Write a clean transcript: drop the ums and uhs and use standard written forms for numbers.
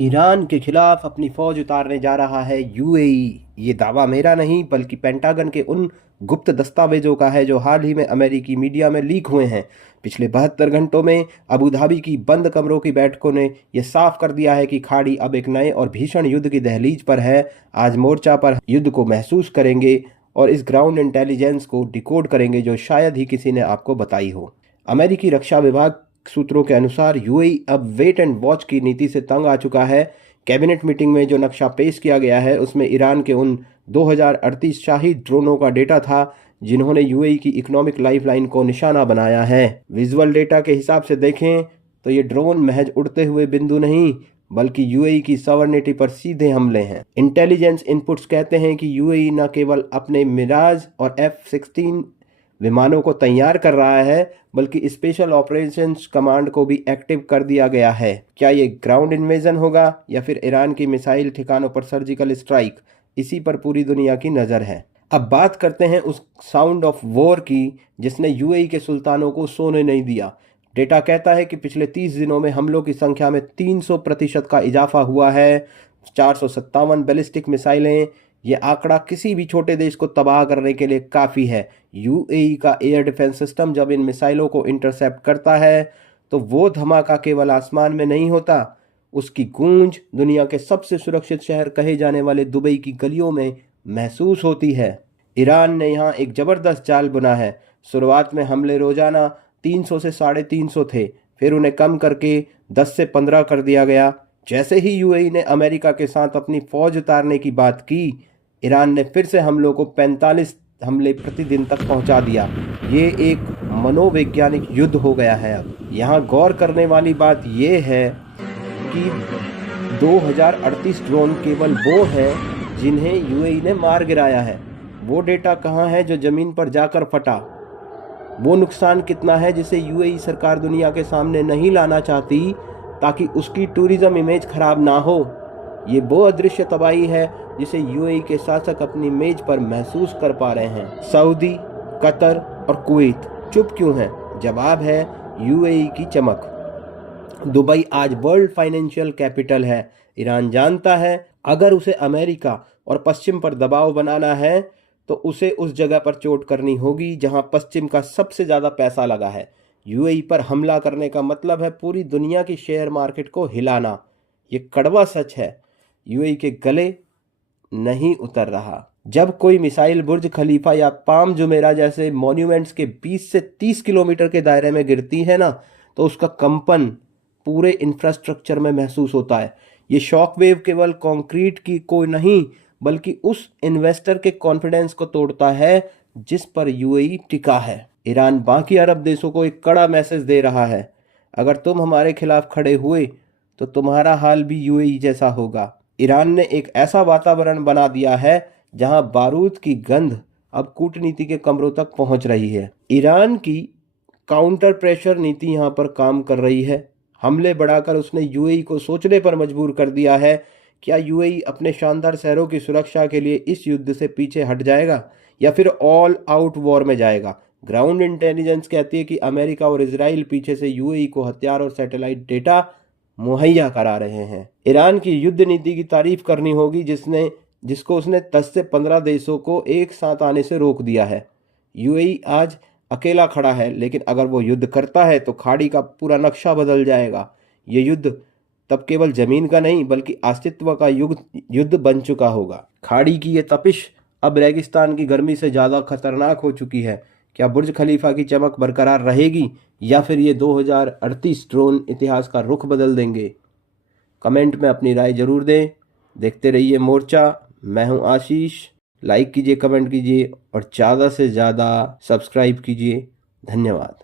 Iran के खिलाफ अपनी फौज उतारने जा रहा है यूएई। ये दावा मेरा नहीं बल्कि पेंटागन के उन गुप्त दस्तावेजों का है जो हाल ही में अमेरिकी मीडिया में लीक हुए हैं। पिछले 72 घंटों में अबू धाबी की बंद कमरों की बैठकों ने यह साफ कर दिया है कि खाड़ी अब एक नए और भीषण युद्ध की दहलीज पर है। आज मोर्चा पर युद्ध को महसूस करेंगे और इस ग्राउंड इंटेलिजेंस को डिकोड करेंगे जो शायद ही किसी ने आपको बताई हो। अमेरिकी रक्षा विभाग सूत्रों के अनुसार यूएई अब वेट एंड वॉच की नीति से तंग आ चुका है। कैबिनेट मीटिंग में जो नक्शा पेश किया गया है उसमें ईरान के उन 2038 शाही ड्रोनों का डेटा था जिन्होंने यूएई की इकोनॉमिक लाइफलाइन को निशाना बनाया है। विजुअल डेटा के हिसाब से देखें तो ये ड्रोन महज उड़ते हुए बिंदु नहीं बल्कि यूएई की सॉवरेनिटी पर सीधे हमले हैं। इंटेलिजेंस इनपुट्स कहते हैं कि यूएई न केवल अपने मिराज और F-16 विमानों को तैयार कर रहा है बल्कि स्पेशल ऑपरेशंस कमांड को भी एक्टिव कर दिया गया है। क्या ये ग्राउंड इन्वेजन होगा या फिर ईरान की मिसाइल ठिकानों पर सर्जिकल स्ट्राइक, इसी पर पूरी दुनिया की नज़र है। अब बात करते हैं उस साउंड ऑफ वॉर की जिसने यूएई के सुल्तानों को सोने नहीं दिया। डेटा कहता है कि पिछले 30 दिनों में हमलों की संख्या में 300% का इजाफा हुआ है। 457 बैलिस्टिक मिसाइलें, ये आंकड़ा किसी भी छोटे देश को तबाह करने के लिए काफ़ी है। यूएई का एयर डिफेंस सिस्टम जब इन मिसाइलों को इंटरसेप्ट करता है तो वो धमाका केवल आसमान में नहीं होता, उसकी गूंज दुनिया के सबसे सुरक्षित शहर कहे जाने वाले दुबई की गलियों में महसूस होती है। ईरान ने यहाँ एक ज़बरदस्त जाल बुना है। शुरुआत में हमले रोज़ाना 300 से 350 थे, फिर उन्हें कम करके 10 से 15 कर दिया गया। जैसे ही यूएई ने अमेरिका के साथ अपनी फौज उतारने की बात की, ईरान ने फिर से हमलों को 45 हमले प्रतिदिन तक पहुंचा दिया। ये एक मनोवैज्ञानिक युद्ध हो गया है। अब यहाँ गौर करने वाली बात यह है कि 2038 ड्रोन केवल वो हैं जिन्हें यूएई ने मार गिराया है। वो डेटा कहाँ है जो ज़मीन पर जाकर फटा? वो नुकसान कितना है जिसे यूएई सरकार दुनिया के सामने नहीं लाना चाहती ताकि उसकी टूरिज्म इमेज खराब ना हो? ये वो अदृश्य तबाही है जिसे यूएई के शासक अपनी मेज पर महसूस कर पा रहे हैं। सऊदी, कतर और कुवैत चुप क्यों हैं? जवाब है यूएई की चमक। दुबई आज वर्ल्ड फाइनेंशियल कैपिटल है। ईरान जानता है अगर उसे अमेरिका और पश्चिम पर दबाव बनाना है तो उसे उस जगह पर चोट करनी होगी जहां पश्चिम का सबसे ज़्यादा पैसा लगा है। यूएई पर हमला करने का मतलब है पूरी दुनिया की शेयर मार्केट को हिलाना। ये कड़वा सच है, यूएई के गले नहीं उतर रहा। जब कोई मिसाइल बुर्ज खलीफा या पाम जुमेरा जैसे मॉन्यूमेंट्स के 20 से 30 किलोमीटर के दायरे में गिरती है ना, तो उसका कंपन पूरे इंफ्रास्ट्रक्चर में महसूस होता है। ये शॉकवेव केवल कंक्रीट की कोई नहीं बल्कि उस इन्वेस्टर के कॉन्फिडेंस को तोड़ता है जिस पर यूएई टिका है। ईरान बाकी अरब देशों को एक कड़ा मैसेज दे रहा है, अगर तुम हमारे खिलाफ खड़े हुए तो तुम्हारा हाल भी यूएई जैसा होगा। ईरान ने एक ऐसा वातावरण बना दिया है जहां बारूद की गंध अब कूटनीति के कमरों तक पहुंच रही है। ईरान की काउंटर प्रेशर नीति यहां पर काम कर रही है। हमले बढ़ाकर उसने यूएई को सोचने पर मजबूर कर दिया है, क्या यूएई अपने शानदार शहरों की सुरक्षा के लिए इस युद्ध से पीछे हट जाएगा या फिर ऑल आउट वॉर में जाएगा? ग्राउंड इंटेलिजेंस कहती है कि अमेरिका और इजराइल पीछे से यूएई को हथियार और सैटेलाइट डेटा मुहैया करा रहे हैं। ईरान की युद्ध नीति की तारीफ करनी होगी जिसको उसने 10 से 15 देशों को एक साथ आने से रोक दिया है। यूएई आज अकेला खड़ा है, लेकिन अगर वो युद्ध करता है तो खाड़ी का पूरा नक्शा बदल जाएगा। ये युद्ध तब केवल जमीन का नहीं बल्कि अस्तित्व का युद्ध बन चुका होगा। खाड़ी की ये तपिश अब रेगिस्तान की गर्मी से ज़्यादा खतरनाक हो चुकी है। क्या बुर्ज खलीफा की चमक बरकरार रहेगी या फिर ये 2038 ड्रोन इतिहास का रुख बदल देंगे? कमेंट में अपनी राय जरूर दें। देखते रहिए मोर्चा। मैं हूं आशीष। लाइक कीजिए, कमेंट कीजिए और ज़्यादा से ज़्यादा सब्सक्राइब कीजिए। धन्यवाद।